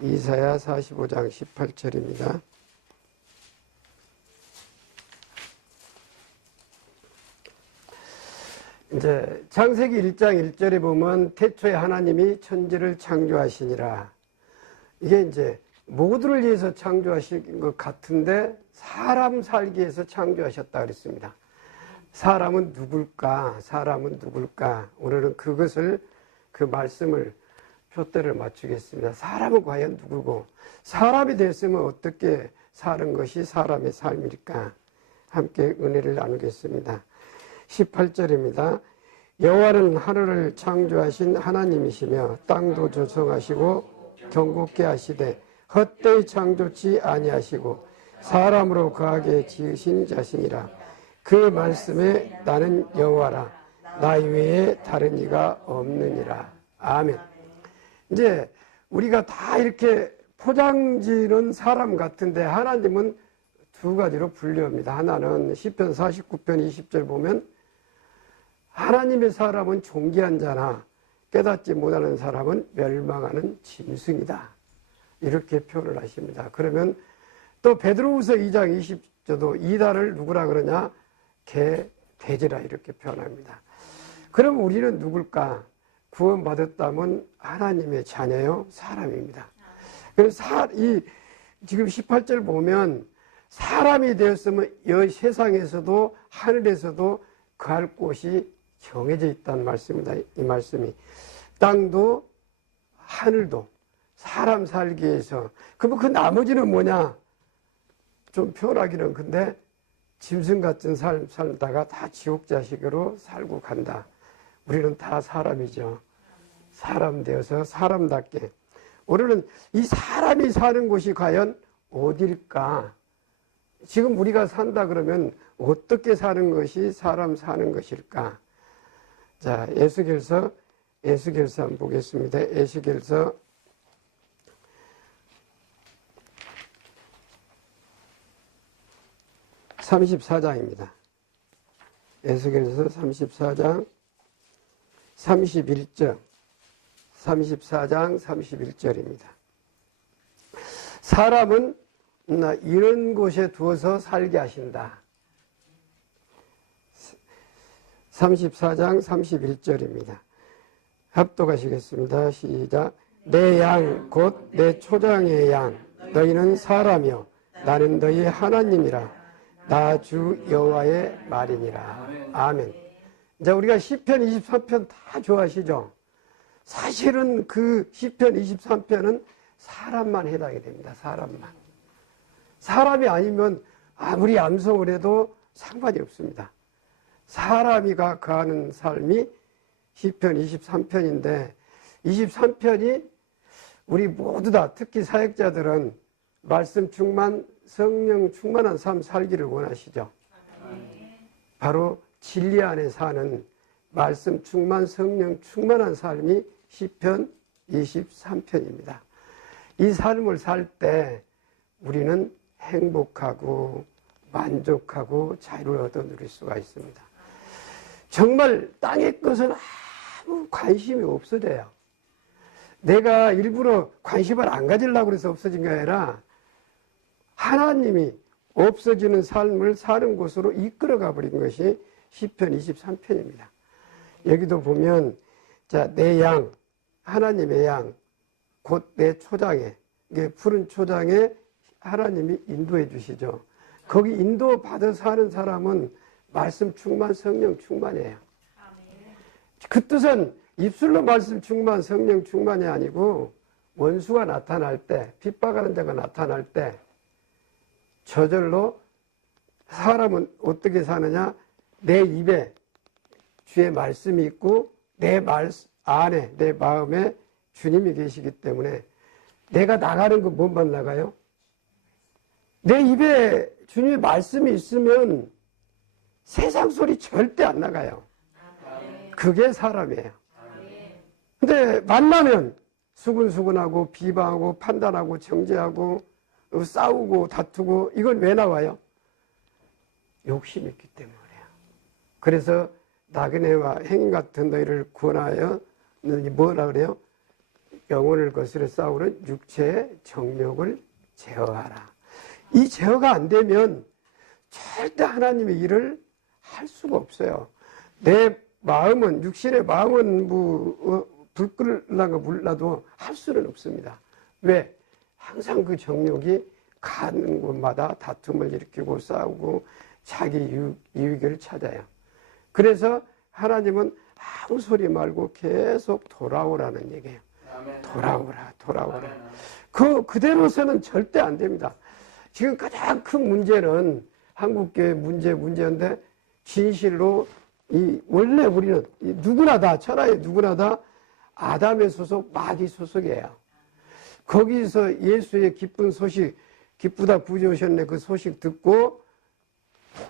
이사야 45장 18절입니다. 이제 창세기 1장 1절에 보면 태초에 하나님이 천지를 창조하시니라. 이게 이제 모두를 위해서 창조하신 것 같은데 사람 살기 위해서 창조하셨다 그랬습니다. 사람은 누굴까? 사람은 누굴까? 오늘은 그것을 그 말씀을 표대를 맞추겠습니다. 사람은 과연 누구고 사람이 됐으면 어떻게 사는 것이 사람의 삶일까? 함께 은혜를 나누겠습니다. 18절입니다. 여호와는 하늘을 창조하신 하나님이시며 땅도 조성하시고 경고케 하시되 헛되이 창조치 아니하시고 사람으로 거하게 지으신 자신이라. 그 말씀에 나는 여호와라 나 외에 다른 이가 없느니라. 아멘. 이제 우리가 다 이렇게 포장지는 사람 같은데 하나님은 두 가지로 분류합니다. 하나는 시편 49편 20절 보면 하나님의 사람은 존귀한 자나 깨닫지 못하는 사람은 멸망하는 짐승이다. 이렇게 표현을 하십니다. 그러면 또 베드로후서 2장 20절도 이다를 누구라 그러냐? 개, 돼지라 이렇게 표현합니다. 그럼 우리는 누굴까? 구원받았다면 하나님의 자녀요, 사람입니다. 그래서 지금 18절 보면 사람이 되었으면 이 세상에서도 하늘에서도 거할 곳이 정해져 있다는 말씀입니다. 이 말씀이 땅도 하늘도 사람 살기 위해서. 그러면 그 나머지는 뭐냐? 좀 표현하기는 근데 짐승 같은 삶 살다가 다 지옥 자식으로 살고 간다. 우리는 다 사람이죠. 사람 되어서 사람답게. 오늘은 이 사람이 사는 곳이 과연 어딜까? 지금 우리가 산다 그러면 어떻게 사는 것이 사람 사는 것일까? 자, 에스겔서 한번 보겠습니다. 에스겔서 34장입니다. 에스겔서 34장 31절, 34장 31절입니다. 사람은 이런 곳에 두어서 살게 하신다. 34장 31절입니다. 합독하시겠습니다. 시작. 내 양 곧 내 초장의 양 너희는 사람이요 나는 너희 하나님이라. 나 주 여호와의 말이니라. 아멘. 이제 우리가 시편 23편 다 좋아하시죠? 사실은 그 시편 23편은 사람만 해당이 됩니다. 사람만. 사람이 아니면 아무리 암송을 해도 상관이 없습니다. 사람이가 거하는 삶이 시편 23편인데 23편이 우리 모두 다 특히 사역자들은 말씀 충만, 성령 충만한 삶 살기를 원하시죠. 바로 진리 안에 사는 말씀 충만, 성령 충만한 삶이 시편 23편입니다. 이 삶을 살 때 우리는 행복하고 만족하고 자유를 얻어 누릴 수가 있습니다. 정말 땅의 것은 아무 관심이 없어져요. 내가 일부러 관심을 안 가지려고 해서 없어진 게 아니라 하나님이 없어지는 삶을 사는 곳으로 이끌어가 버린 것이 시편 23편입니다. 여기도 보면 자, 내 양, 하나님의 양, 곧 내 초장에, 푸른 초장에 하나님이 인도해 주시죠. 거기 인도 받아 사는 사람은 말씀 충만, 성령 충만이에요. 그 뜻은 입술로 말씀 충만, 성령 충만이 아니고 원수가 나타날 때, 핍박하는 자가 나타날 때 저절로 사람은 어떻게 사느냐? 내 입에 주의 말씀이 있고 내 말 안에, 내 마음에 주님이 계시기 때문에 내가 나가는 거 뭐만 나가요? 내 입에 주님의 말씀이 있으면 세상 소리 절대 안 나가요. 그게 사람이에요. 근데 만나면 수근수근하고 비방하고 판단하고 정죄하고 싸우고 다투고 이건 왜 나와요? 욕심이 있기 때문이에요. 그래서 나그네와 행인 같은 너희를 구원하여 너희 뭐라 그래요? 영혼을 거스려 싸우는 육체의 정욕을 제어하라. 이 제어가 안 되면 절대 하나님의 일을 할 수가 없어요. 내 마음은, 육신의 마음은 불 끓을라가 몰라도 할 수는 없습니다. 왜? 항상 그 정욕이 가는 곳마다 다툼을 일으키고 싸우고 자기 이익을 찾아요. 그래서 하나님은 아무 소리 말고 계속 돌아오라는 얘기예요. 돌아오라. 그대로서는 절대 안 됩니다. 지금 가장 큰 문제는 한국교회 문제인데 진실로 원래 우리는 누구나 다, 천하의 누구나 다 아담의 소속, 마귀 소속이에요. 거기서 예수의 기쁜 소식, 기쁘다 구주 오셨네 그 소식 듣고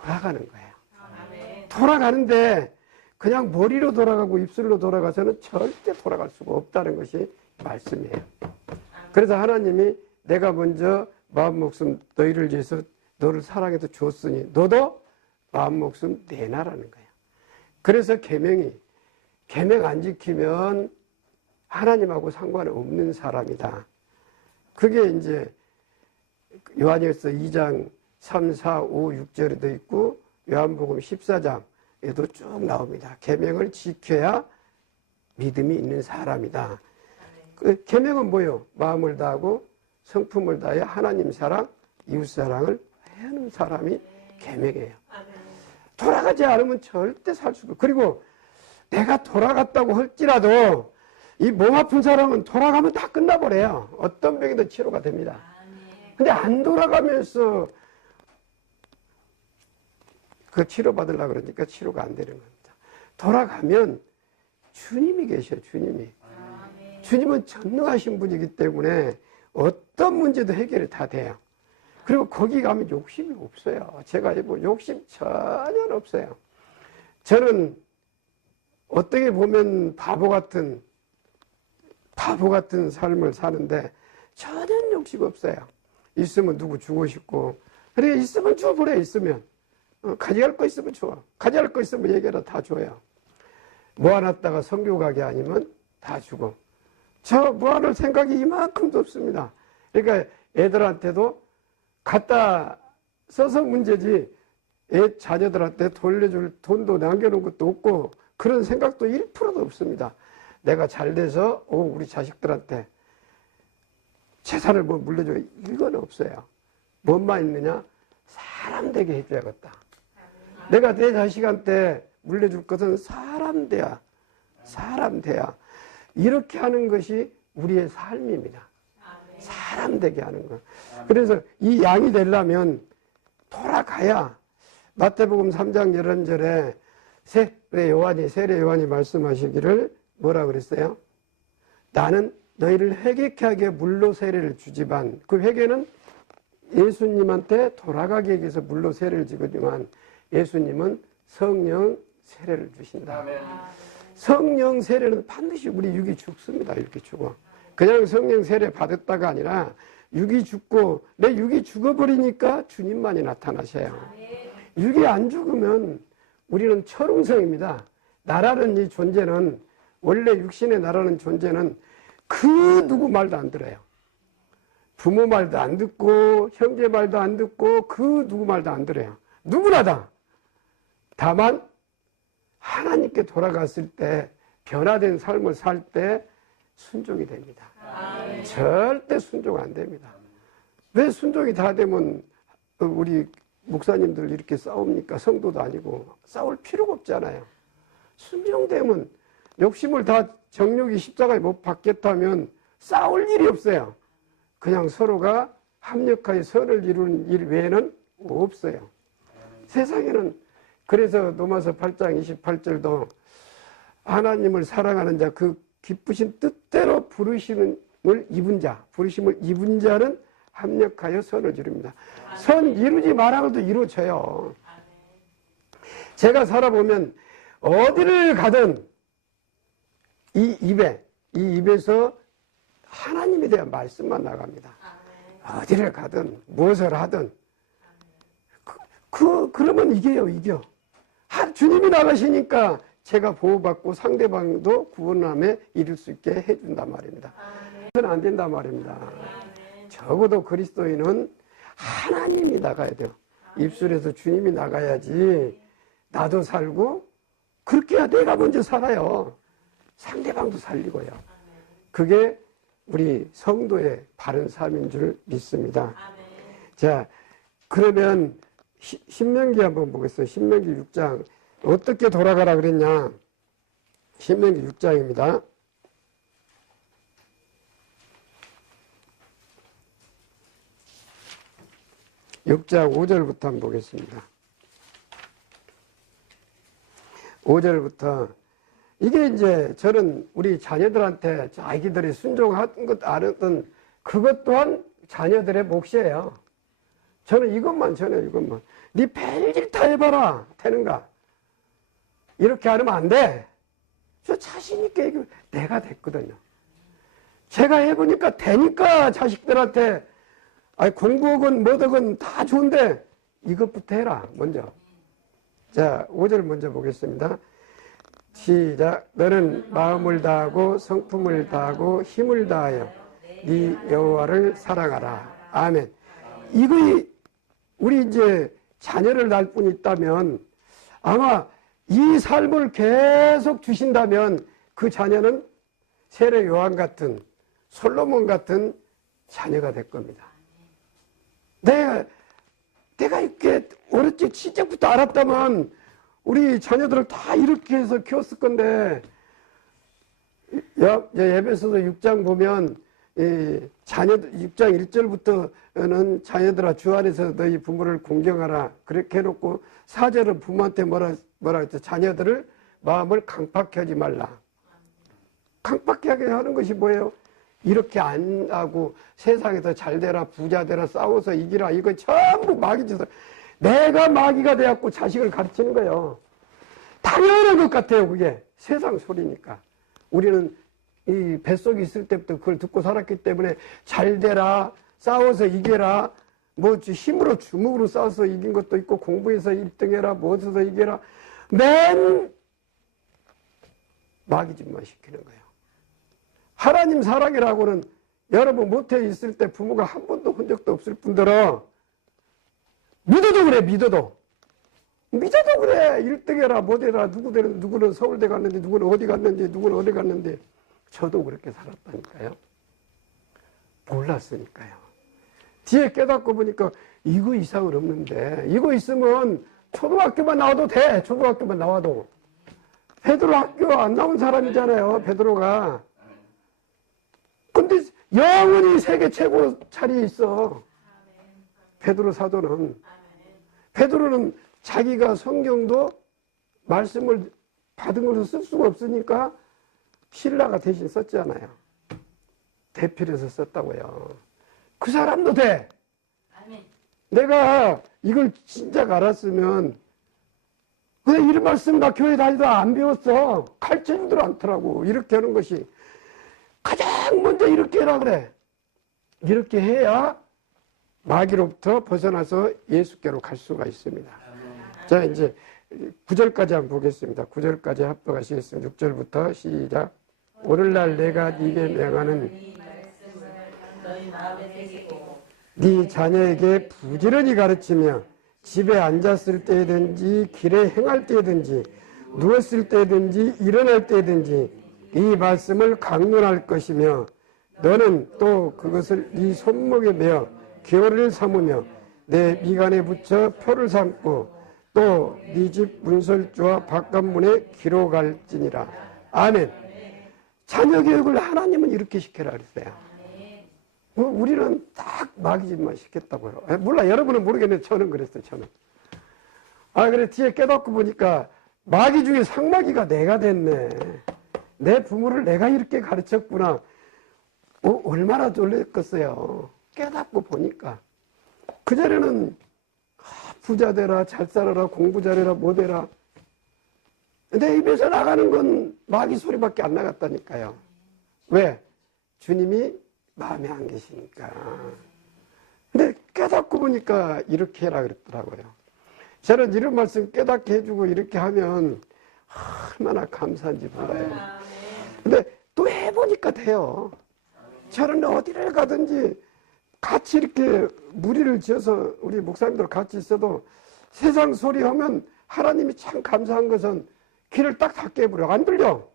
돌아가는 거예요. 돌아가는데 그냥 머리로 돌아가고 입술로 돌아가서는 절대 돌아갈 수가 없다는 것이 말씀이에요. 그래서 하나님이 내가 먼저 마음 목숨 너희를 위해서 너를 사랑해서 줬으니 너도 마음 목숨 내놔라는 거예요. 그래서 계명 안 지키면 하나님하고 상관없는 사람이다. 그게 이제 요한일서 2장 3, 4, 5, 6절에도 있고 요한복음 14장에도 쭉 나옵니다. 계명을 지켜야 믿음이 있는 사람이다. 그 계명은 뭐예요? 마음을 다하고 성품을 다해 하나님 사랑, 이웃 사랑을 하는 사람이 계명이에요. 돌아가지 않으면 절대 살 수가 없고, 그리고 내가 돌아갔다고 할지라도 이 몸 아픈 사람은 돌아가면 다 끝나버려요. 어떤 병이든 치료가 됩니다. 근데 안 돌아가면서 그 치료받으려고 그러니까 치료가 안 되는 겁니다. 돌아가면 주님이 계셔요. 주님은 전능하신 분이기 때문에 어떤 문제도 해결이 다 돼요. 그리고 거기 가면 욕심이 없어요. 제가 해본 욕심 전혀 없어요. 저는 어떻게 보면 바보 같은 삶을 사는데 전혀 욕심 없어요. 있으면 누구 주고 싶고, 그래 있으면 줘버려. 있으면 가져갈 거 있으면 줘. 가져갈 거 있으면 얘기해라. 다 줘요. 모아놨다가 선교 가게 아니면 다 주고. 저 모아놓을 생각이 이만큼도 없습니다. 그러니까 애들한테도 갖다 써서 문제지 자녀들한테 돌려줄 돈도 남겨놓은 것도 없고 그런 생각도 1%도 없습니다. 내가 잘 돼서 우리 자식들한테 재산을 뭐 물려줘, 이건 없어요. 뭔만 있느냐? 사람 되게 해줘야겠다. 내가 내 자식한테 물려줄 것은 사람 돼야. 이렇게 하는 것이 우리의 삶입니다. 사람 되게 하는 거. 그래서 이 양이 되려면 돌아가야. 마태복음 3장 11절에 세례 요한이 말씀하시기를 뭐라 그랬어요? 나는 너희를 회개케 하게 물로 세례를 주지만, 그 회개는 예수님한테 돌아가기 위해서 물로 세례를 주지만 예수님은 성령 세례를 주신다. 아멘. 성령 세례는 반드시 우리 육이 죽습니다. 이렇게 죽어. 그냥 성령 세례 받았다가 아니라 육이 죽고, 내 육이 죽어버리니까 주님만이 나타나셔요. 육이 안 죽으면 우리는 철웅성입니다. 나라는 이 존재는, 원래 육신의 나라는 존재는 그 누구 말도 안 들어요. 부모 말도 안 듣고 형제 말도 안 듣고 그 누구 말도 안 들어요. 누구나 다. 다만 하나님께 돌아갔을 때, 변화된 삶을 살 때 순종이 됩니다. 아멘. 절대 순종 안 됩니다. 왜 순종이 다 되면 우리 목사님들 이렇게 싸웁니까? 성도도 아니고 싸울 필요가 없잖아요. 순종되면, 욕심을 다 정욕이 십자가에 못 박겠다면 싸울 일이 없어요. 그냥 서로가 합력하여 선을 이루는 일 외에는 없어요. 세상에는. 그래서 로마서 8장 28절도 하나님을 사랑하는 자, 그 기쁘신 뜻대로 부르심을 입은 자는 합력하여 선을 이룹니다. 선 이루지 말아도 이루어져요. 제가 살아보면 어디를 가든 이 입에서 하나님에 대한 말씀만 나갑니다. 어디를 가든 무엇을 하든 그러면 이겨. 주님이 나가시니까 제가 보호받고 상대방도 구원함에 이룰 수 있게 해준단 말입니다. 안 된단 말입니다. 적어도 그리스도인은 하나님이 나가야 돼요. 입술에서 주님이 나가야지 나도 살고, 그렇게 해야 내가 먼저 살아요. 상대방도 살리고요. 그게 우리 성도의 바른 삶인 줄 믿습니다. 자, 그러면 신명기 한번 보겠어요. 신명기 6장. 어떻게 돌아가라 그랬냐? 신명기 6장입니다. 6장 5절부터 한번 보겠습니다. 5절부터. 이게 이제 저는 우리 자녀들한테 아기들이 순종한 것 알았던 그것 또한 자녀들의 몫이에요. 저는 이것만 전해요. 이것만. 네 별일 다 해봐라. 되는가? 이렇게 하면 안 돼. 저 자신 있게 내가 됐거든요. 제가 해보니까 되니까 자식들한테 공부하건 뭐든 다 좋은데 이것부터 해라. 먼저. 자, 5절 먼저 보겠습니다. 시작. 너는 마음을 다하고 성품을 다하고 힘을 다하여 네 여호와를 사랑하라. 아멘. 이거 우리 이제 자녀를 낳을 뿐 있다면 아마 이 삶을 계속 주신다면 그 자녀는 세례 요한 같은 솔로몬 같은 자녀가 될 겁니다. 내가 이렇게 어렸을 시작부터 알았다면 우리 자녀들을 다 이렇게 해서 키웠을 건데, 에베소서 6장 보면 자녀들 6장 1절부터는 자녀들아 주 안에서 너희 부모를 공경하라 그렇게 해놓고 4절은 부모한테 뭐라 했죠? 자녀들을 마음을 강팍하게 하지 말라. 강팍하게 하는 것이 뭐예요? 이렇게 안 하고 세상에서 잘 되라 부자 되라 싸워서 이기라 이거 전부 마귀 짓을. 내가 마귀가 되었고 자식을 가르치는 거예요. 당연한 것 같아요. 그게 세상 소리니까. 우리는 이 뱃속에 있을 때부터 그걸 듣고 살았기 때문에 잘 되라 싸워서 이겨라 뭐 힘으로 주먹으로 싸워서 이긴 것도 있고 공부해서 1등 해라 무엇에서 이겨라 맨 마귀 짓만 시키는 거예요. 하나님 사랑이라고는 여러분 모태에 있을 때 부모가 한 번도 한 적도 없을 뿐더러 믿어도 그래. 믿어도 그래. 1등 해라 못해라 누구는 서울대 갔는데 누구는 어디 갔는지 누구는 어디 갔는데 저도 그렇게 살았다니까요. 몰랐으니까요. 뒤에 깨닫고 보니까 이거 이상은 없는데 이거 있으면 초등학교만 나와도 돼. 초등학교만 나와도. 베드로 학교 안 나온 사람이잖아요. 베드로가. 근데 영원히 세계 최고 자리에 있어. 베드로 사도는. 베드로는 자기가 성경도 말씀을 받은 것을 쓸 수가 없으니까 신라가 대신 썼잖아요. 대필해서 썼다고요. 그 사람도 돼. 내가 이걸 진작 알았으면 그냥 이런 말씀 나 교회 다니다 안 배웠어. 가르쳐주들 않더라고. 이렇게 하는 것이 가장 먼저 이렇게 해라 그래. 이렇게 해야 마귀로부터 벗어나서 예수께로 갈 수가 있습니다. 자, 이제 9절까지 한번 보겠습니다. 9절까지 합독하시겠습니다. 6절부터 시작. 오늘날 내가 네게 명하는 네 자녀에게 부지런히 가르치며 집에 앉았을 때든지 길에 행할 때든지 누웠을 때든지 일어날 때든지 이 말씀을 강론할 것이며 너는 또 그것을 네 손목에 메어 기호를 삼으며 내 미간에 붙여 표를 삼고 또 네 집 문설주와 바깥문에 기록할지니라. 아멘. 자녀 교육을 하나님은 이렇게 시켜라 그랬어요. 우리는 딱 마귀짓만 시켰다고요. 몰라 여러분은 모르겠는데 저는 그랬어요. 저는. 그래 뒤에 깨닫고 보니까 마귀 중에 상마귀가 내가 됐네. 내 부모를 내가 이렇게 가르쳤구나. 얼마나 놀랬겠어요. 깨닫고 보니까. 그전에는 부자 되라 잘 살아라 공부 잘해라 뭐 되라. 내 입에서 나가는 건 마귀 소리밖에 안 나갔다니까요. 왜? 주님이 마음에 안 계시니까. 근데 깨닫고 보니까 이렇게 해라 그랬더라고요. 저는 이런 말씀 깨닫게 해주고 이렇게 하면 얼마나 감사한지 몰라요. 근데 또 해보니까 돼요. 저는 어디를 가든지 같이 이렇게 무리를 지어서 우리 목사님들 같이 있어도 세상 소리 하면 하나님이 참 감사한 것은 귀를 딱 닫게 해버려. 안 들려.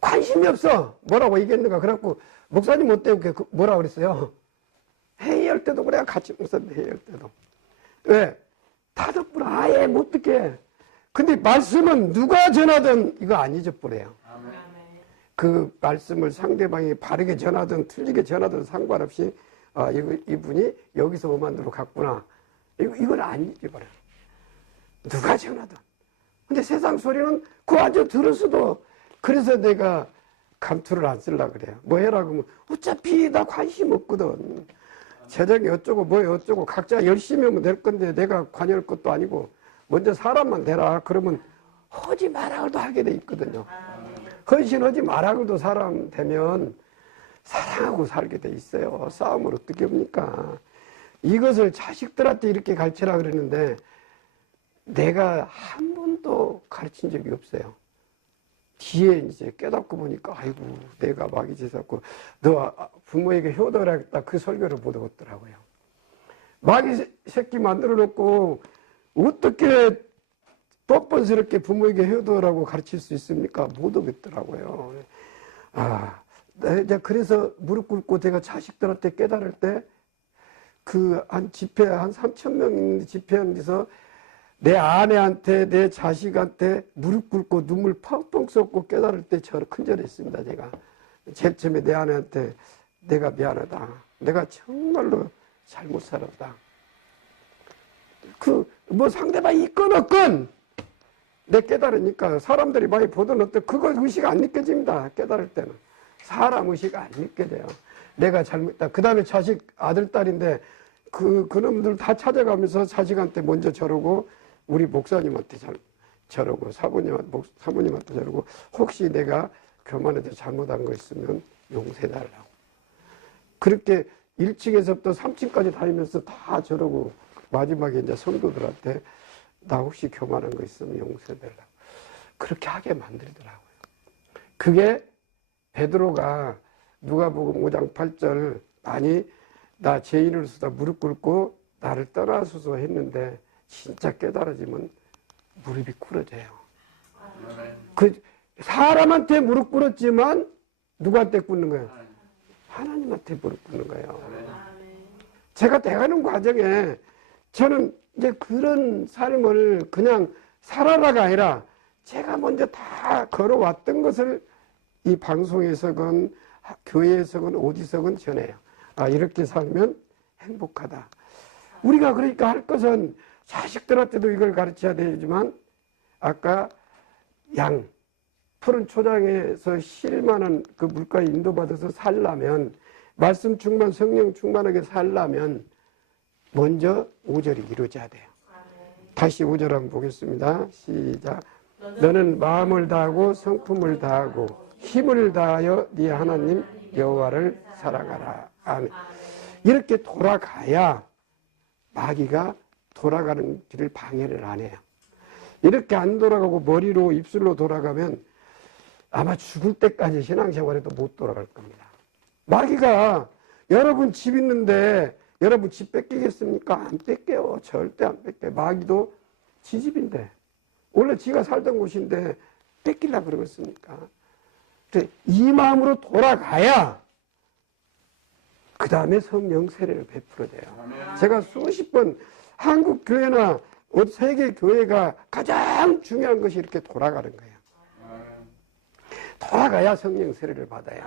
관심이 없어. 뭐라고 얘기했는가. 그래갖고 목사님 어때요? 뭐라 그랬어요? 회의할 때도 그래. 같이 목사님 회의할 때도. 왜? 다듣구나. 아예 못 듣게. 근데 말씀은 누가 전하든 이거 안 잊어버려요. 그 말씀을 상대방이 바르게 전하든 틀리게 전하든 상관없이 이분이 여기서 오만으로 갔구나. 이건 안 잊어버려요. 누가 전하든. 근데 세상 소리는 그 아주 들었어도 그래서 내가 감투를 안 쓰려고 그래요. 뭐 해라고 하면 어차피 나 관심 없거든. 재정이 어쩌고 뭐 어쩌고 각자 열심히 하면 될 건데 내가 관여할 것도 아니고 먼저 사람만 되라. 그러면 하지 마라고도 하게 돼 있거든요. 헌신하지 마라고도 사람 되면 사랑하고 살게 돼 있어요. 싸움을 어떻게 합니까? 이것을 자식들한테 이렇게 가르치라 그러는데 내가 한 번도 가르친 적이 없어요. 뒤에 이제 깨닫고 보니까 아이고 내가 마귀 짓었고 너 부모에게 효도를 하겠다 그 설교를 못 얻더라고요. 마귀 새끼 만들어 놓고 어떻게 뻔뻔스럽게 부모에게 효도라고 가르칠 수 있습니까? 못 오겠더라고요. 그래서 무릎 꿇고 제가 자식들한테 깨달을 때 한 집회 한 3,000명 있는 집회하면서 내 아내한테 내 자식한테 무릎 꿇고 눈물 펑펑 쏟고 깨달을 때 저를 큰절했습니다. 제가 제일 처음에 내 아내한테 내가 미안하다. 내가 정말로 잘못 살았다. 뭐 상대방이 있건 없건 내 깨달으니까 사람들이 많이 보던 어때 그거 의식 안 느껴집니다. 깨달을 때는 사람 의식 안 느껴져요. 내가 잘못했다. 그 다음에 자식 아들 딸인데 그놈들 다 찾아가면서 자식한테 먼저 저러고 우리 목사님한테 저러고 사모님한테 저러고 혹시 내가 교만해서 잘못한 거 있으면 용서해달라고. 그렇게 1층에서부터 3층까지 다니면서 다 저러고 마지막에 이제 성도들한테 나 혹시 교만한 거 있으면 용서해달라고. 그렇게 하게 만들더라고요. 그게 베드로가 누가복음 5장 8절 많이 나 죄인으로서 무릎 꿇고 나를 떠나소서 했는데 진짜 깨달아지면 무릎이 꿇어져요. 사람한테 무릎 꿇었지만 누구한테 꿇는 거예요? 하나님한테 무릎 꿇는 거예요. 제가 돼가는 과정에 저는 이제 그런 삶을 그냥 살아라가 아니라 제가 먼저 다 걸어왔던 것을 이 방송에서건 교회에서건 어디서건 전해요. 이렇게 살면 행복하다. 우리가 그러니까 할 것은 자식들한테도 이걸 가르쳐야 되지만 아까 푸른 초장에서 실만한 그 물가에 인도받아서 살려면 말씀 충만 성령 충만하게 살려면 먼저 5절이 이루어져야 돼요. 다시 5절 한번 보겠습니다. 시작. 너는 마음을 다하고 성품을 다하고 힘을 다하여 네 하나님 여호와를 사랑하라. 아멘. 이렇게 돌아가야 마귀가 돌아가는 길을 방해를 안 해요. 이렇게 안 돌아가고 머리로 입술로 돌아가면 아마 죽을 때까지 신앙생활에도 못 돌아갈 겁니다. 마귀가 여러분 집 있는데 여러분 집 뺏기겠습니까? 안 뺏겨요. 절대 안 뺏겨요. 마귀도 지 집인데 원래 지가 살던 곳인데 뺏기려고 그러겠습니까? 이 마음으로 돌아가야 그 다음에 성령 세례를 베풀어줘요. 제가 수십 번 한국 교회나 세계 교회가 가장 중요한 것이 이렇게 돌아가는 거예요. 돌아가야 성령 세례를 받아요.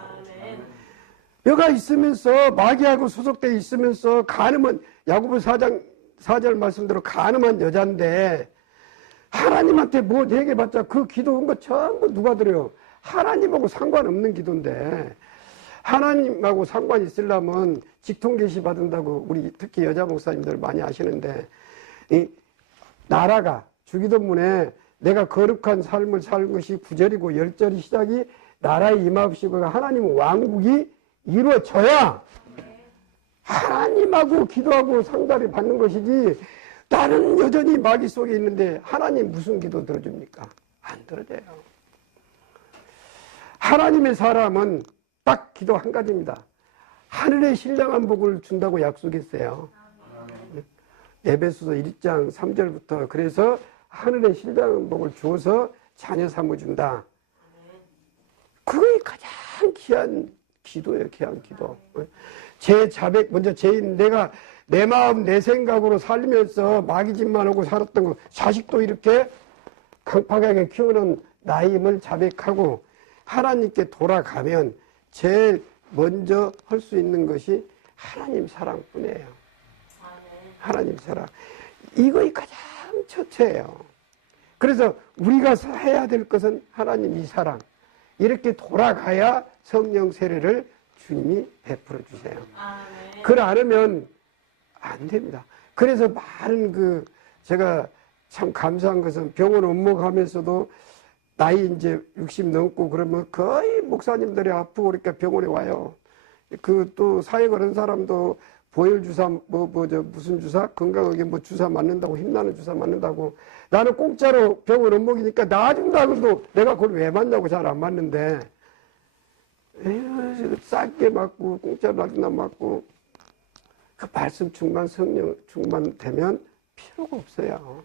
여가 있으면서 마귀하고 소속되어 있으면서 가늠한 야고보 4장 4절 말씀대로 가늠한 여잔데 하나님한테 뭐 얘기해봤자 그 기도한 거 전부 누가 들어요? 하나님하고 상관없는 기도인데 하나님하고 상관 있으려면 직통 계시 받는다고 우리 특히 여자 목사님들 많이 아시는데 이 나라가 주기도문에 내가 거룩한 삶을 살 것이 9절이고 10절이 시작이 나라의 임하옵시고 하나님 왕국이 이루어져야 하나님하고 기도하고 상달을 받는 것이지 나는 여전히 마귀 속에 있는데 하나님 무슨 기도 들어줍니까? 안 들어줘요. 하나님의 사람은 딱 기도 한 가지입니다. 하늘의 신령한 복을 준다고 약속했어요. 에베소서 1장 3절부터 그래서 하늘의 신령한 복을 주어서 자녀 삼아준다. 그게 가장 귀한 기도예요. 귀한 기도. 제 자백 먼저 내가 내 마음 내 생각으로 살면서 마귀짓만 하고 살았던 거 자식도 이렇게 강팍하게 키우는 나임을 자백하고 하나님께 돌아가면 제일 먼저 할 수 있는 것이 하나님 사랑뿐이에요. 하나님 사랑. 이거이 가장 첫째예요. 그래서 우리가 해야 될 것은 하나님 이 사랑. 이렇게 돌아가야 성령 세례를 주님이 베풀어 주세요. 그걸 안 하면 안 됩니다. 그래서 많은 제가 참 감사한 것은 병원 업무하면서도 나이 이제 60 넘고 그러면 거의 목사님들이 아프고 그러니까 병원에 와요. 또 사회 그런 사람도 보혈 주사 무슨 주사 건강하게 주사 맞는다고 힘나는 주사 맞는다고 나는 공짜로 병원 업무이니까 놔준다고도 내가 그걸 왜 맞냐고 잘 안 맞는데 싸게 맞고 공짜로 놔준다 맞고 그 말씀 충만 성령 충만되면 필요가 없어요.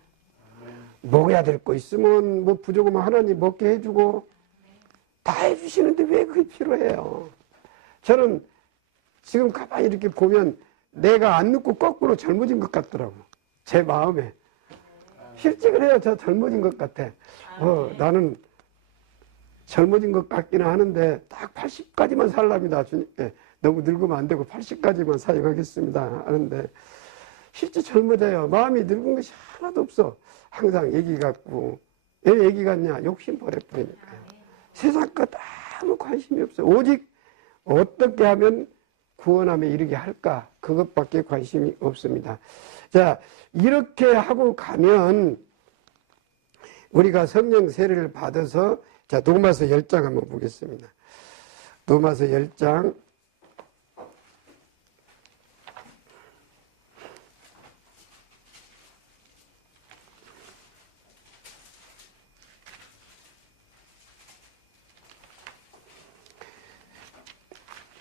먹어야 될 거 있으면 부족하면 하나님 먹게 해주고 다 해주시는데 왜 그게 필요해요? 저는 지금 가만히 이렇게 보면 내가 안 늙고 거꾸로 젊어진 것 같더라고. 제 마음에. 실제 그래요. 저 젊어진 것 같아. 나는 젊어진 것 같기는 하는데 딱 80까지만 살랍니다. 너무 늙으면 안 되고 80까지만 사역하겠습니다. 하는데 실제 젊어져요. 마음이 늙은 것이 하나도 없어. 항상 얘기 같고. 왜 얘기 같냐? 욕심 버려버리니까요. 세상 것 아무 관심이 없어요. 오직 어떻게 하면 구원함에 이르게 할까? 그것밖에 관심이 없습니다. 자, 이렇게 하고 가면 우리가 성령 세례를 받아서 자, 로마서 10장 한번 보겠습니다. 로마서 10장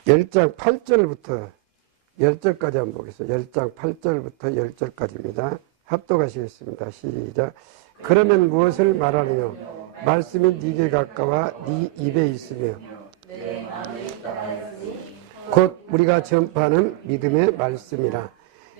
10장 8절부터 10절까지 한번 보겠습니다. 10장 8절부터 10절까지입니다. 합독하시겠습니다. 시작. 그러면 무엇을 말하느냐? 말씀이 네게 가까워 네 입에 있으며 곧 우리가 전파하는 믿음의 말씀이라.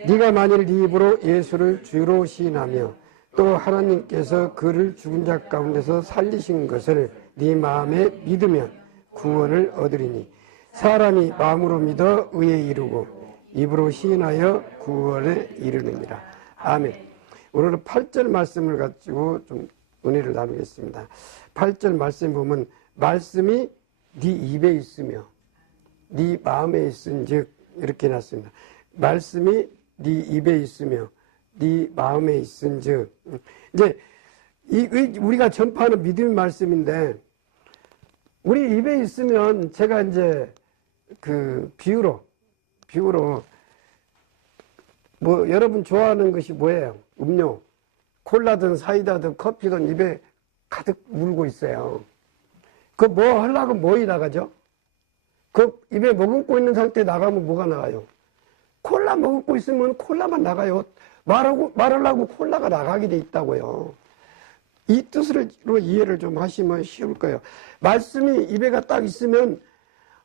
네가 만일 네 입으로 예수를 주로 시인하며 또 하나님께서 그를 죽은 자 가운데서 살리신 것을 네 마음에 믿으면 구원을 얻으리니 사람이 마음으로 믿어 의에 이르고 입으로 시인하여 구원에 이르느니라. 아멘. 오늘은 8절 말씀을 가지고 좀 은혜를 나누겠습니다. 8절 말씀 보면 말씀이 네 입에 있으며 네 마음에 있은즉 이렇게 놨습니다. 말씀이 네 입에 있으며 네 마음에 있은즉 이제 우리가 전파하는 믿음의 말씀인데 우리 입에 있으면 제가 이제 비유로 여러분 좋아하는 것이 뭐예요? 음료, 콜라든 사이다든 커피든 입에 가득 물고 있어요. 뭐 하려고 뭐이 나가죠? 입에 머금고 있는 상태에 나가면 뭐가 나가요? 콜라 머금고 있으면 콜라만 나가요. 말하려고 콜라가 나가게 돼 있다고요. 이 뜻으로 이해를 좀 하시면 쉬울 거예요. 말씀이 입에가 딱 있으면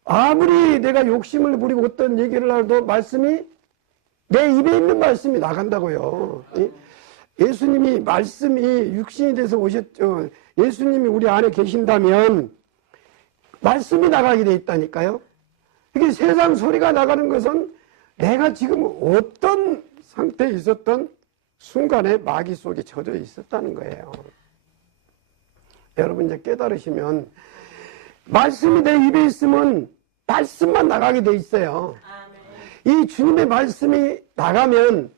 아무리 내가 욕심을 부리고 어떤 얘기를 해도 말씀이 내 입에 있는 말씀이 나간다고요. 예수님이 말씀이 육신이 돼서 오셨죠. 예수님이 우리 안에 계신다면 말씀이 나가게 돼 있다니까요. 이게 세상 소리가 나가는 것은 내가 지금 어떤 상태에 있었던 순간에 마귀 속에 젖어 있었다는 거예요. 여러분 이제 깨달으시면 말씀이 내 입에 있으면 말씀만 나가게 돼 있어요. 이 주님의 말씀이 나가면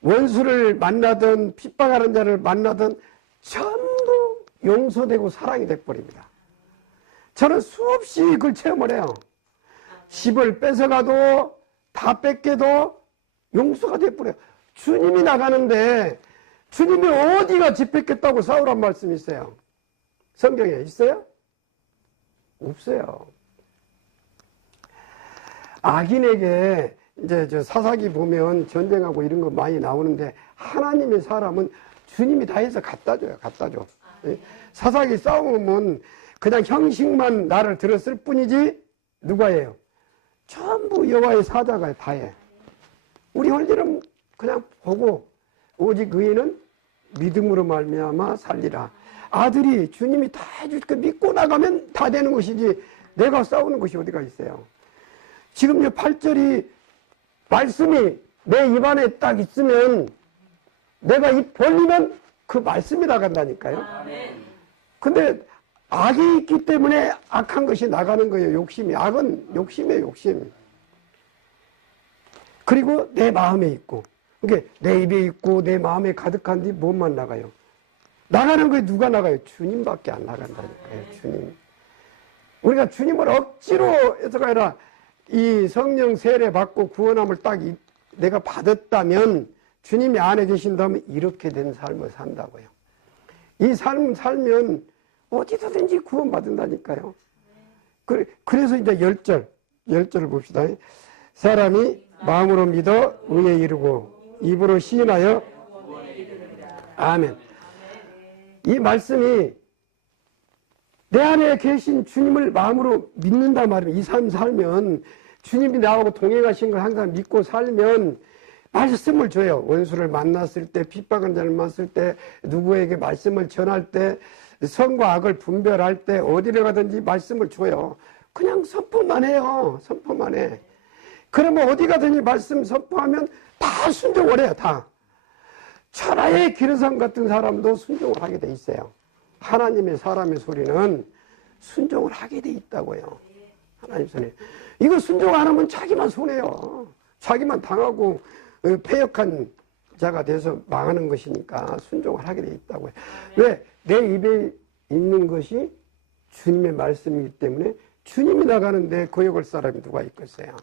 원수를 만나든 핍박하는 자를 만나든 전부 용서되고 사랑이 돼버립니다. 저는 수없이 그걸 체험을 해요. 집을 뺏어가도 다 뺏겨도 용서가 돼버려요. 주님이 나가는데 주님이 어디가 집 뺏겼다고 싸우란 말씀이 있어요? 성경에 있어요? 없어요. 악인에게 이제 저 사사기 보면 전쟁하고 이런 거 많이 나오는데 하나님의 사람은 주님이 다 해서 갖다 줘요. 갖다 줘. 사사기 싸움은 그냥 형식만 나를 들었을 뿐이지 누가 해요? 전부 여호와의 사자가 다 해. 우리 할 일은 그냥 보고 오직 의인은 믿음으로 말미암아 살리라. 아들이 주님이 다 해줄 거 믿고 나가면 다 되는 것이지 내가 싸우는 것이 어디가 있어요. 지금 이 8절이 말씀이 내 입안에 딱 있으면 내가 입 벌리면 그 말씀이 나간다니까요. 근데 악이 있기 때문에 악한 것이 나가는 거예요. 욕심이. 악은 욕심이에요. 욕심. 그리고 내 마음에 있고, 그러니까 내 입에 있고 내 마음에 가득한 뒤 뭐만 나가요? 나가는 거에 누가 나가요? 주님밖에 안 나간다니까요. 주님. 우리가 주님을 억지로 해서가 아니라 이 성령 세례 받고 구원함을 딱 내가 받았다면, 주님이 안에 계신다면 이렇게 된 삶을 산다고요. 이 삶 살면 어디서든지 구원받는다니까요. 그래서 이제 10절을 봅시다. 사람이 마음으로 믿어 의에 이르고 입으로 시인하여 아멘. 이 말씀이 내 안에 계신 주님을 마음으로 믿는단 말이에요. 이 삶 살면 주님이 나하고 동행하신 걸 항상 믿고 살면 말씀을 줘요. 원수를 만났을 때, 핍박을 만났을 때, 누구에게 말씀을 전할 때, 선과 악을 분별할 때 어디를 가든지 말씀을 줘요. 그냥 선포만 해요. 선포만 해. 그러면 어디 가든지 말씀 선포하면 다 순종을 해요. 다. 천하의 기르삼 같은 사람도 순종을 하게 돼 있어요. 하나님의 사람의 소리는 순종을 하게 돼 있다고요. 하나님 손에. 이거 순종 안 하면 자기만 손해요. 자기만 당하고 패역한 자가 돼서 망하는 것이니까 순종을 하게 돼 있다고요. 왜? 내 입에 있는 것이 주님의 말씀이기 때문에 주님이 나가는데 거역할 사람이 누가 있겠어요.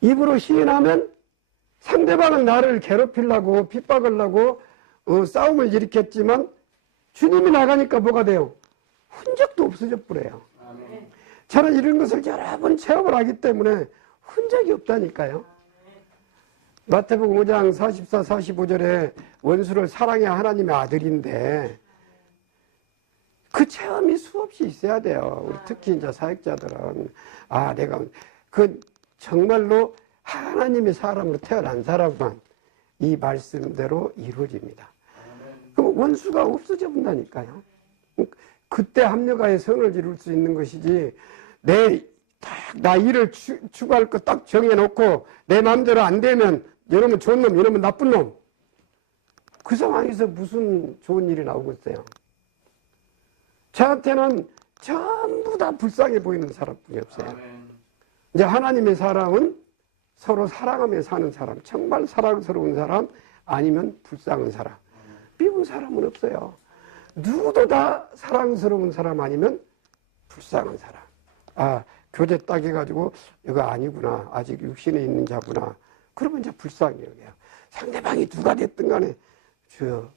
입으로 시인하면 상대방은 나를 괴롭히려고 핍박하려고 싸움을 일으켰지만 주님이 나가니까 뭐가 돼요? 흔적도 없어져 버려요. 저는 이런 것을 여러 번 체험을 하기 때문에 흔적이 없다니까요. 마태복음 5장 44, 45절에 원수를 사랑해야 하나님의 아들인데 그 체험이 수없이 있어야 돼요. 우리 특히 이제 사역자들은 내가 정말로 하나님의 사람으로 태어난 사람만 이 말씀대로 이루어집니다. 그럼 원수가 없어져 본다니까요. 그때 합력하여 선을 이룰 수 있는 것이지 나 일을 추구할 거 딱 정해놓고 내 마음대로 안 되면 이러면 좋은 놈, 이러면 나쁜 놈. 그 상황에서 무슨 좋은 일이 나오겠어요? 저한테는 전부 다 불쌍해 보이는 사람뿐이 없어요. 이제 하나님의 사람은 서로 사랑하며 사는 사람, 정말 사랑스러운 사람, 아니면 불쌍한 사람. 미운 사람은 없어요. 누구도 다 사랑스러운 사람 아니면 불쌍한 사람. 교제 딱 해가지고 이거 아니구나, 아직 육신에 있는 자구나. 그러면 이제 불쌍히 여겨요. 상대방이 누가 됐든 간에 주여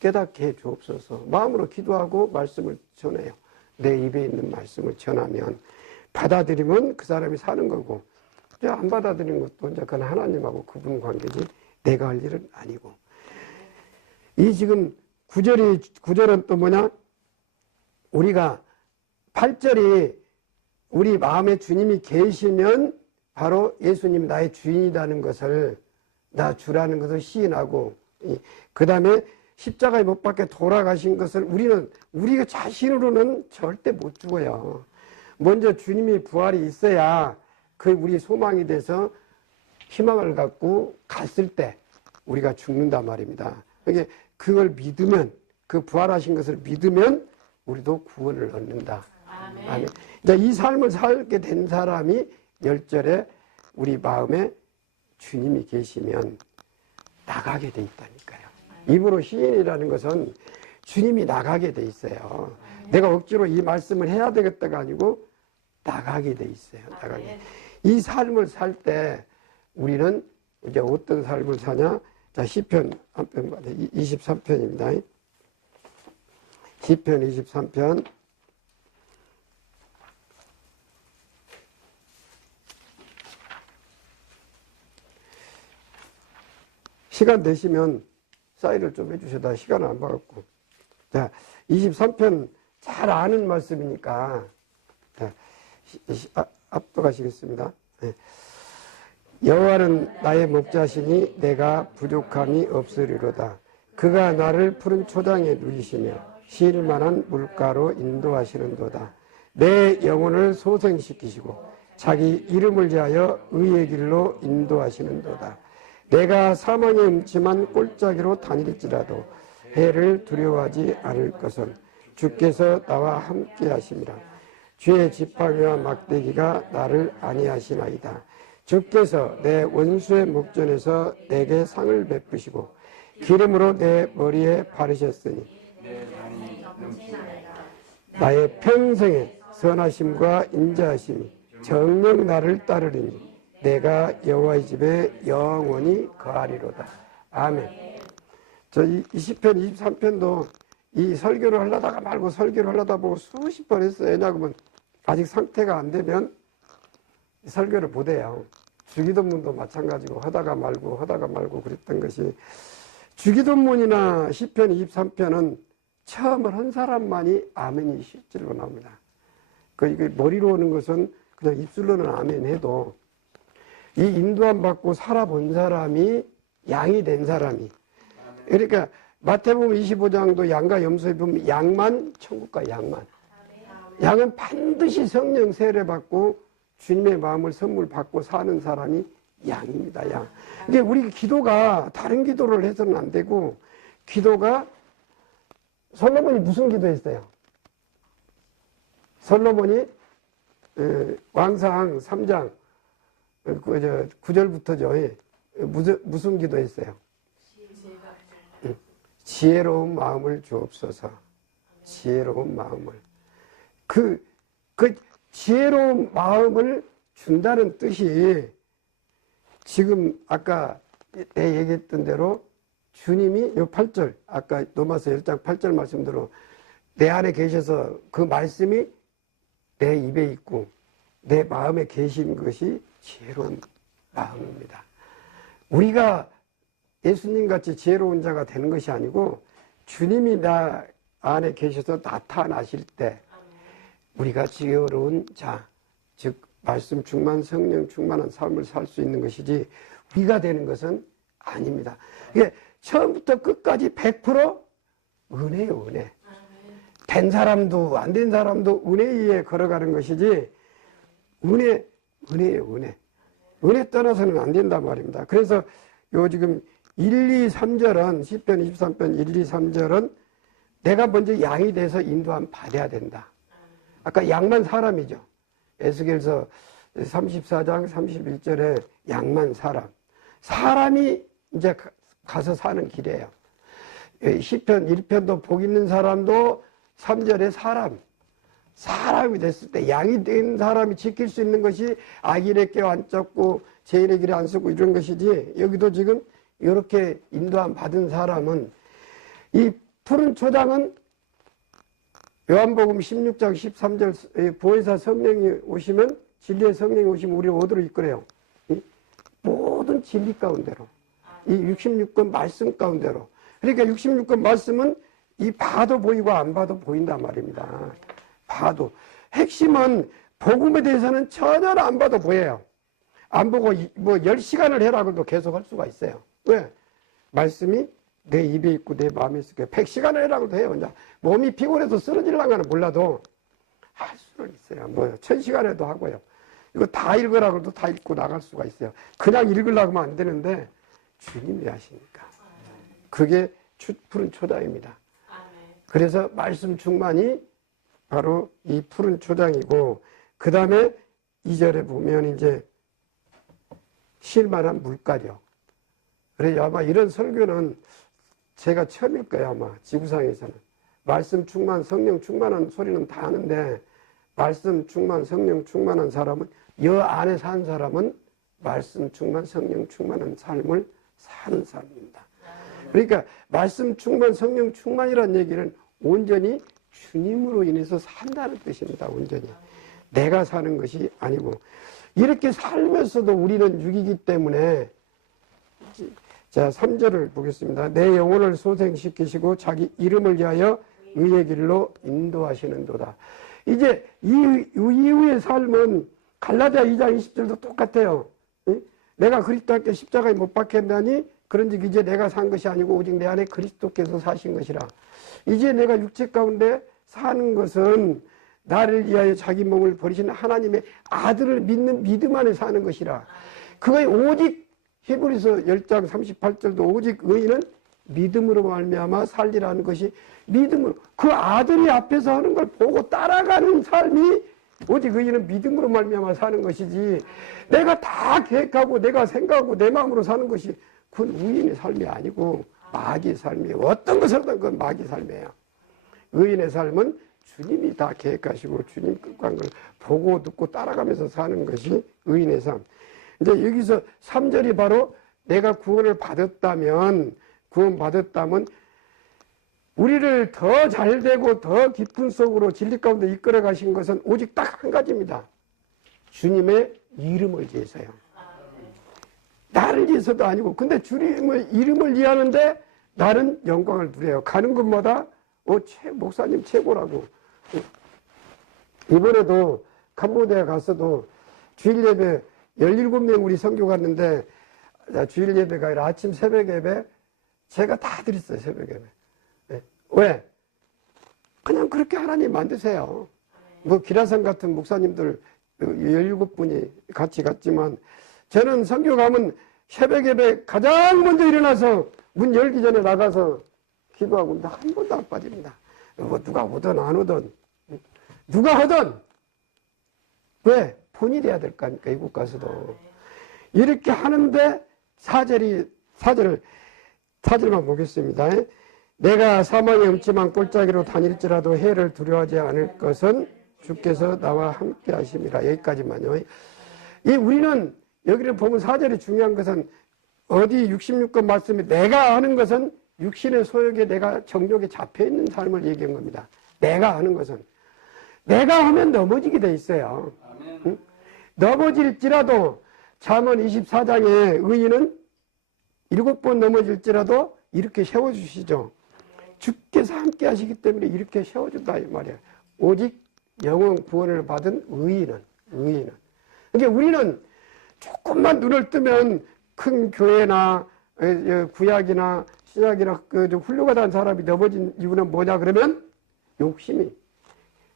깨닫게 해 주옵소서. 마음으로 기도하고 말씀을 전해요. 내 입에 있는 말씀을 전하면 받아들이면 그 사람이 사는 거고, 안 받아들이는 것도 이제 그건 하나님하고 그분 관계지 내가 할 일은 아니고. 이 지금 9절은 또 뭐냐? 우리가 8절이 우리 마음에 주님이 계시면 바로 예수님이 나의 주인이라는 것을, 나 주라는 것을 시인하고, 그 다음에 십자가에 못 박혀 돌아가신 것을 우리가 자신으로는 절대 못 죽어요. 먼저 주님이 부활이 있어야 그 우리 소망이 돼서 희망을 갖고 갔을 때 우리가 죽는단 말입니다. 그러니까 그걸 믿으면, 그 부활하신 것을 믿으면 우리도 구원을 얻는다. 아멘. 이제 이 삶을 살게 된 사람이 10절에 우리 마음에 주님이 계시면 나가게 돼 있다니까요. 입으로 시인이라는 것은 주님이 나가게 돼 있어요. 내가 억지로 이 말씀을 해야 되겠다가 아니고 나가게 돼 있어요. 나가게. 이 삶을 살 때 우리는 이제 어떤 삶을 사냐? 자, 시편 23편입니다. 시편 23편. 시간 되시면 사인을 좀 해주셔다 시간을 안 봐갖고. 자, 23편 잘 아는 말씀이니까. 자, 앞서가시겠습니다. 네. 여호와는 나의 목자시니 내가 부족함이 없으리로다. 그가 나를 푸른 초장에 누이시며 쉴 만한 물가로 인도하시는도다. 내 영혼을 소생시키시고 자기 이름을 위하여 의의 길로 인도하시는도다. 내가 사망의 음침한 꼴짜기로 다닐지라도 해를 두려워하지 않을 것은 주께서 나와 함께 하심이라. 주의 지팡이와 막대기가 나를 안위하시나이다. 주께서 내 원수의 목전에서 내게 상을 베푸시고 기름으로 내 머리에 바르셨으니 나의 평생에 선하심과 인자하심이 정녕 나를 따르리니 내가 여호와의 집에 영원히 거하리로다. 아멘. 저 20편, 23편도 이 설교를 하려다가 말고 설교를 하려다 보고 수십 번 했어요. 왜냐하면 아직 상태가 안 되면 설교를 못해요. 주기도문도 마찬가지고 하다가 말고 그랬던 것이, 주기도문이나 시편 23편은 처음을 한 사람만이 아멘이 실제로 나옵니다. 이게 머리로 오는 것은 그냥 입술로는 아멘 해도 이 인도함 받고 살아본 사람이, 양이 된 사람이, 그러니까 마태복음 25장도 양과 염소에 보면 양만 천국 가. 양은 반드시 성령 세례 받고 주님의 마음을 선물 받고 사는 사람이 양입니다. 양. 이게 우리 기도가 다른 기도를 해서는 안 되고, 기도가 솔로몬이 무슨 기도했어요? 솔로몬이 왕상 3장 9절부터죠. 무슨 기도했어요? 지혜로운 마음을 주옵소서. 지혜로운 마음을. 그 지혜로운 마음을 준다는 뜻이, 지금 아까 내 얘기했던 대로 주님이 요 8절, 아까 로마서 1장 8절 말씀대로 내 안에 계셔서 그 말씀이 내 입에 있고 내 마음에 계신 것이 지혜로운 마음입니다. 우리가 예수님같이 지혜로운 자가 되는 것이 아니고 주님이 나 안에 계셔서 나타나실 때 우리가 지혜로운 자, 즉 말씀 충만, 성령 충만한 삶을 살 수 있는 것이지 우리가 되는 것은 아닙니다. 이게 처음부터 끝까지 100% 은혜요, 은혜. 된 사람도 안 된 사람도 은혜 위에 걸어가는 것이지, 은혜예요, 은혜. 은혜 떠나서는 안 된단 말입니다. 그래서 요 지금 1, 2, 3절은, 시편 23편 1, 2, 3절은 내가 먼저 양이 돼서 인도함 받아야 된다. 아까 양만 사람이죠. 에스겔서 34장 31절에 양만 사람. 사람이 이제 가서 사는 길이에요. 시편 1편도 복 있는 사람도 3절에 사람이 됐을 때, 양이 된 사람이 지킬 수 있는 것이 악인의 꾀 안 쫓고 죄인의 길에 안 서고 이런 것이지, 여기도 지금 이렇게 인도함 받은 사람은, 이 푸른 초장은 요한복음 16장 13절 보혜사 성령이 오시면, 진리의 성령이 오시면 우리를 어디로 이끌어요? 모든 진리 가운데로, 이 66권 말씀 가운데로. 그러니까 66권 말씀은 이 봐도 보이고 안 봐도 보인단 말입니다. 봐도. 핵심은 복음에 대해서는 전혀 안 봐도 보여요. 안 보고 뭐 10시간을 해라고도 계속 할 수가 있어요. 왜? 말씀이 내 입에 있고 내 마음에 있을게요. 100시간을 해라고도 해요. 이제 몸이 피곤해서 쓰러질랑가는 몰라도 할 수는 있어요. 뭐 1000시간 해도 하고요. 이거 다 읽으라고도 다 읽고 나갈 수가 있어요. 그냥 읽으려고 하면 안 되는데 주님이 하시니까. 그게 푸른 초장입니다. 그래서 말씀 충만이 바로 이 푸른 초장이고, 그 다음에 2절에 보면 이제 쉴만한 물가려. 그래서 아마 이런 설교는 제가 처음일 거예요. 아마 지구상에서는. 말씀 충만, 성령 충만한 소리는 다 하는데, 말씀 충만, 성령 충만한 사람은, 여 안에 산 사람은 말씀 충만, 성령 충만한 삶을 사는 사람입니다. 그러니까 말씀 충만, 성령 충만이라는 얘기는 온전히 주님으로 인해서 산다는 뜻입니다. 온전히. 내가 사는 것이 아니고. 이렇게 살면서도 우리는 육이기 때문에 자, 3절을 보겠습니다. 내 영혼을 소생시키시고 자기 이름을 위하여 의의 길로 인도하시는도다. 이제 이 이후의 삶은 갈라디아 2장 20절도 똑같아요. 내가 그리스도 함께 십자가에 못 박혔나니 그런즉 이제 내가 산 것이 아니고 오직 내 안에 그리스도께서 사신 것이라. 이제 내가 육체 가운데 사는 것은 나를 위하여 자기 몸을 버리신 하나님의 아들을 믿는 믿음 안에 사는 것이라. 그거에 오직 히브리서 10장 38절도 오직 의인은 믿음으로 말미암아 살리라는 것이 믿음으로, 그 아들이 앞에서 하는 걸 보고 따라가는 삶이 오직 의인은 믿음으로 말미암아 사는 것이지, 내가 다 계획하고 내가 생각하고 내 마음으로 사는 것이 그건 의인의 삶이 아니고 마귀의 삶이에요. 어떤 것을 하든 그건 마귀의 삶이에요. 의인의 삶은 주님이 다 계획하시고 주님 끝간 걸 보고 듣고 따라가면서 사는 것이 의인의 삶. 이제 여기서 3절이 바로 내가 구원을 받았다면, 우리를 더 잘되고 더 깊은 속으로 진리 가운데 이끌어 가신 것은 오직 딱 한 가지입니다. 주님의 이름을 위해서요. 나를 위해서도 아니고, 근데 주님의 이름을 위하는데 나는 영광을 누려요. 가는 곳마다 목사님 최고라고. 이번에도 캄보디아 가서도 주일 예배 17명 우리 선교 갔는데, 주일 예배가 아니라 아침 새벽 예배 제가 다 드렸어요. 새벽 예배. 네. 왜? 그냥 그렇게 하나님 만드세요. 뭐 기라성 같은 목사님들 17분이 같이 갔지만, 저는 선교 가면 새벽 예배 가장 먼저 일어나서 문 열기 전에 나가서 기도하고 한 번도 안 빠집니다. 뭐 누가 오든 안 오든 누가 하든. 왜? 본이 돼야 될 거 아닙니까? 이국 가서도. 이렇게 하는데 4절만 보겠습니다. 내가 사망의 음침한 꼴짜기로 다닐지라도 해를 두려워하지 않을 것은 주께서 나와 함께 하심이라. 여기까지만요. 우리는 여기를 보면 4절이 중요한 것은 어디 66권 말씀이 내가 하는 것은 육신의 소욕에 내가 정욕에 잡혀있는 삶을 얘기한 겁니다. 내가 하는 것은. 내가 하면 넘어지게 돼 있어요. 응? 넘어질지라도 잠언 24장에 의인은 7번 넘어질지라도 이렇게 세워주시죠. 주께서 함께 하시기 때문에 이렇게 세워준다 이 말이에요. 오직 영원 구원을 받은 의인은. 그러니까 우리는 조금만 눈을 뜨면 큰 교회나 구약이나 신약이나 훌륭하다는 사람이 넘어진 이유는 뭐냐 그러면 욕심이.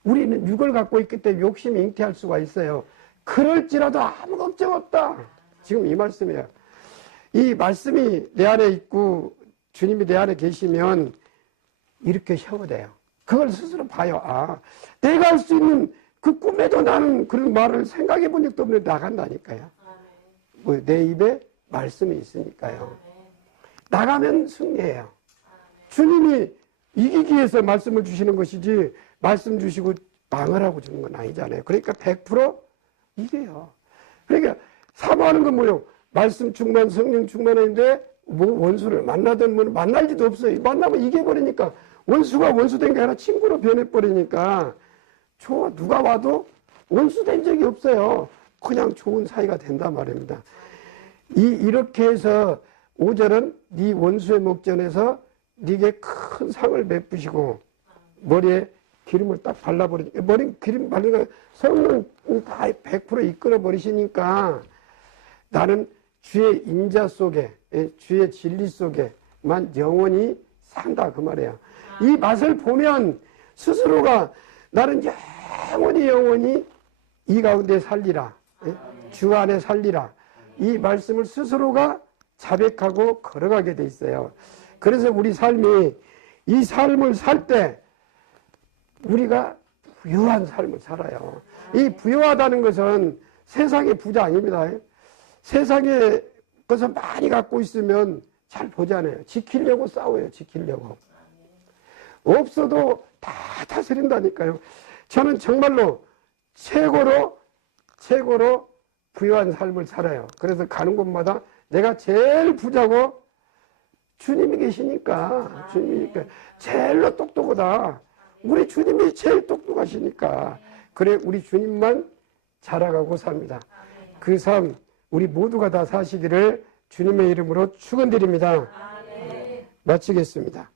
우리는 육을 갖고 있기 때문에 욕심이 잉태할 수가 있어요. 그럴지라도 아무 걱정 없다. 지금 이 말씀이에요. 이 말씀이 내 안에 있고 주님이 내 안에 계시면 이렇게 세워돼요. 그걸 스스로 봐요. 아, 내가 할 수 있는 그 꿈에도 나는 그런 말을 생각해 본 적도 없는데 나간다니까요. 뭐 내 입에 말씀이 있으니까요. 나가면 승리해요. 주님이 이기기 위해서 말씀을 주시는 것이지 말씀 주시고 방어라고 주는 건 아니잖아요. 그러니까 100% 이겨요. 그러니까 사모하는 건 뭐예요? 말씀 충만, 성령 충만인데 뭐 원수를 만나든 뭐 만날 일도 없어요. 만나면 이겨버리니까. 원수가 원수된 게 아니라 친구로 변해버리니까 좋아. 누가 와도 원수된 적이 없어요. 그냥 좋은 사이가 된단 말입니다. 이렇게 해서 5절은 네 원수의 목전에서 네게 큰 상을 베푸시고 머리에 기름을 딱 발라버리니까, 머리 기름 바르니까 성령이 다 100% 이끌어버리시니까 나는 주의 인자 속에, 주의 진리 속에만 영원히 산다 그 말이에요. 이 맛을 보면 스스로가 나는 영원히 이 가운데 살리라, 주 안에 살리라, 이 말씀을 스스로가 자백하고 걸어가게 돼 있어요. 그래서 우리 삶이 이 삶을 살 때 우리가 부유한 삶을 살아요. 이 부유하다는 것은 세상의 부자 아닙니다. 세상의 것을 많이 갖고 있으면 잘 보잖아요. 지키려고 싸워요. 지키려고. 없어도 다 다스린다니까요. 저는 정말로 최고로 부유한 삶을 살아요. 그래서 가는 곳마다 내가 제일 부자고 주님이 계시니까, 주님이니까 제일로 똑똑하다. 우리 주님이 제일 똑똑하시니까. 그래, 우리 주님만 자라가고 삽니다. 그 삶 우리 모두가 다 사시기를 주님의 이름으로 축원드립니다. 마치겠습니다.